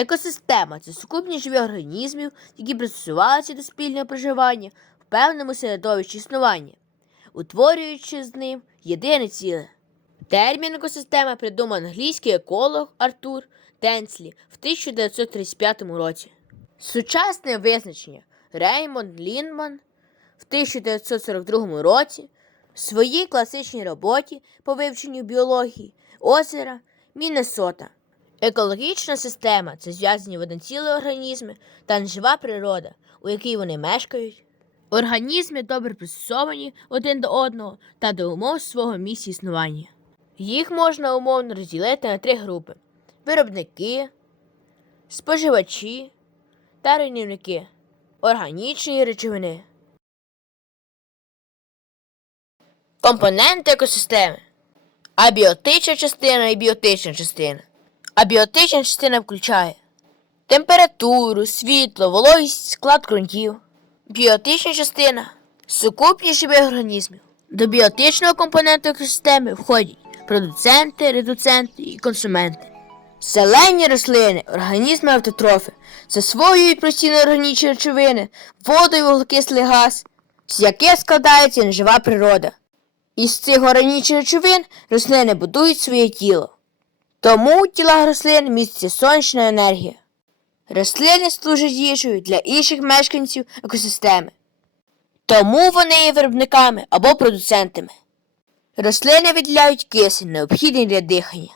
Екосистема це сукупність живих організмів, які пристосувалися до спільного проживання в певному середовищі існування, утворюючи з ним єдине ціле. Термін екосистема придумав англійський еколог Артур Денслі в 1935 році. Сучасне визначення Реймонд Лінман в 1942 році в своїй класичній роботі по вивченню біології озера Міннесота. Екологічна система це зв'язані в один цілий організми та нежива природа, у якій вони мешкають. Організми добре пристосовані один до одного та до умов свого місця існування. Їх можна умовно розділити на три групи: виробники, споживачі та руйнівники органічної речовини. Компоненти екосистеми. Абіотична частина і біотична частина. Абіотична частина включає температуру, світло, вологість, склад ґрунтів. Біотична частина сукупність живих організмів. До біотичного компоненту екосистеми входять продуценти, редуценти і консументи. Зелені рослини, організми автотрофи, засвоюють прості неорганічні речовини, воду і вуглекислий газ, з яких складається нежива природа. Із цих органічних речовин рослини будують своє тіло. Тому у тілах рослин міститься сонячна енергія. Рослини служать їжею для інших мешканців екосистеми. Тому вони є виробниками або продуцентами. Рослини виділяють кисень, необхідний для дихання.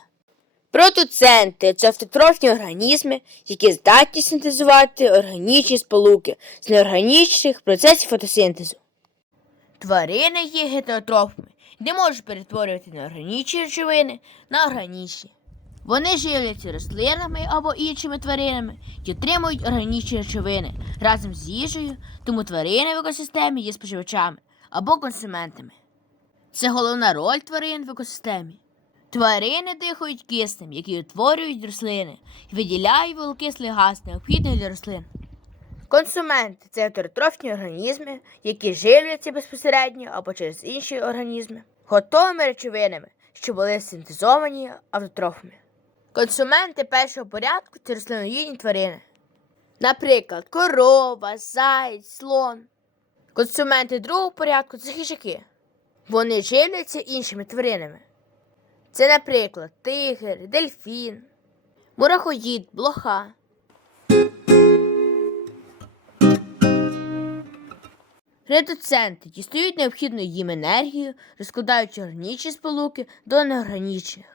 Продуценти це автотрофні організми, які здатні синтезувати органічні сполуки з неорганічних процесів фотосинтезу. Тварини є гетеротрофами, де можуть перетворювати неорганічні речовини на органічні. Вони живляться рослинами або іншими тваринами і отримують органічні речовини разом з їжею, тому тварини в екосистемі є споживачами або консументами. Це головна роль тварин в екосистемі. Тварини дихають киснем, який утворюють рослини, і виділяють вуглекислий газ, необхідний для рослин. Консументи це гетеротрофні організми, які живляться безпосередньо або через інші організми, готовими речовинами, що були синтезовані автотрофами. Консументи першого порядку це рослиноїдні тварини. Наприклад, корова, заєць, слон. Консументи другого порядку це хижаки. Вони живляться іншими тваринами. Це, наприклад, тигр, дельфін, мураходід, блоха. Редуценти дістають необхідну їм енергію, розкладаючи органічні сполуки до неорганічних.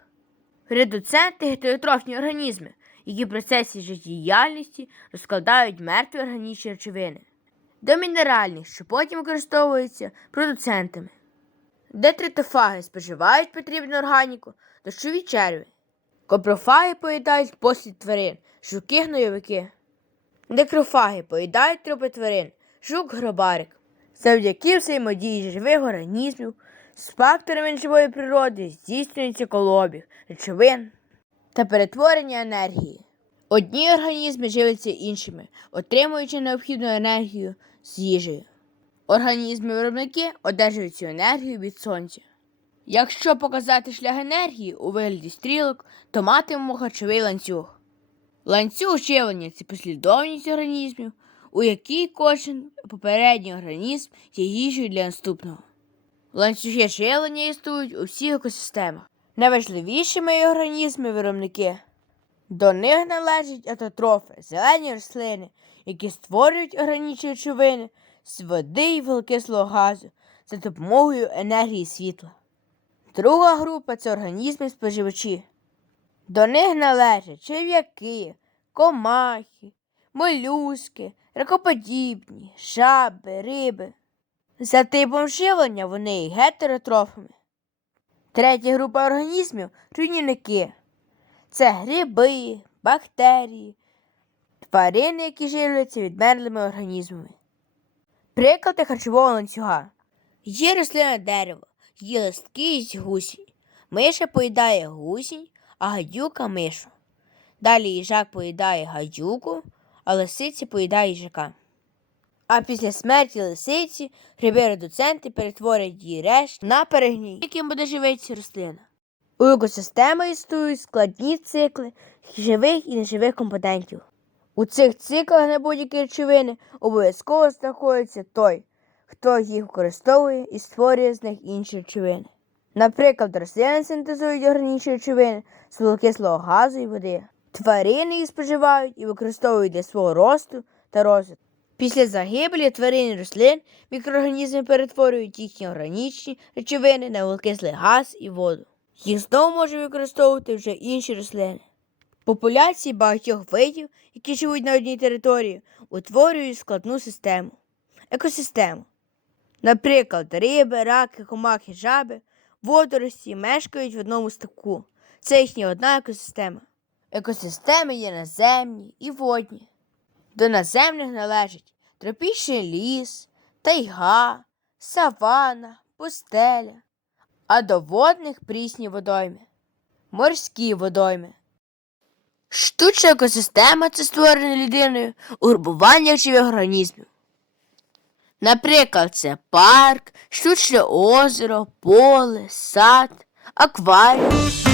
Редуценти гетеротрофні організми, які в процесі життєдіяльності розкладають мертві органічні речовини. До мінеральних, що потім використовуються продуцентами. Детритофаги споживають потрібну органіку, дощові черви. Копрофаги поїдають послід тварин, жуки гнойовики. Некрофаги поїдають трупи тварин, жук гробарик. Завдяки взаємодії живих організмів з факторами живої природи здійснюється колобіг речовин та перетворення енергії. Одні організми живляться іншими, отримуючи необхідну енергію з їжею. Організми-виробники одержують цю енергію від сонця. Якщо показати шлях енергії у вигляді стрілок, то матимемо харчовий ланцюг. Ланцюг живлення це послідовність організмів, у якій кожен попередній організм є їжею для наступного. Ланцюги живлення існують у всіх екосистемах. Найважливішими є організми-виробники. До них належать автотрофи, зелені рослини, які створюють органічні речовини з води і вуглекислого газу за допомогою енергії світла. Друга група це організми споживачі. До них належать черв'яки, комахи, молюски, ракоподібні, жаби, риби. За типом живлення вони є гетеротрофами. Третя група організмів руйнівники. Це гриби, бактерії, тварини, які живляться відмерлими організмами. Приклади харчового ланцюга. Є рослина дерево, є листки із гусінь. Миша поїдає гусінь, а гадюка мишу. Далі їжак поїдає гадюку, а лисиця поїдає їжака. А після смерті лисиці гриби-редуценти перетворять її решт на перегній, яким буде живитися рослина. У екосистеми існують складні цикли живих і неживих компонентів. У цих циклах на будь-які речовини обов'язково знаходиться той, хто їх використовує і створює з них інші речовини. Наприклад, рослини синтезують органічні речовини з вуглекислого газу і води. Тварини їх споживають і використовують для свого росту та розвитку. Після загибелі тварин і рослин мікроорганізми перетворюють їхні органічні речовини на вуглекислий газ і воду. Їх знову можуть використовувати вже інші рослини. Популяції багатьох видів, які живуть на одній території, утворюють складну систему екосистему. Наприклад, риби, раки, комахи, жаби, водорості мешкають в одному ставку. Це їхня одна екосистема. Екосистеми є наземні і водні. До наземних належать тропічний ліс, тайга, савана, пустеля, а до водних прісні водойми, морські водойми. Штучна екосистема це створена людиною урбування живих організмів. Наприклад, це парк, штучне озеро, поле, сад, акваріум.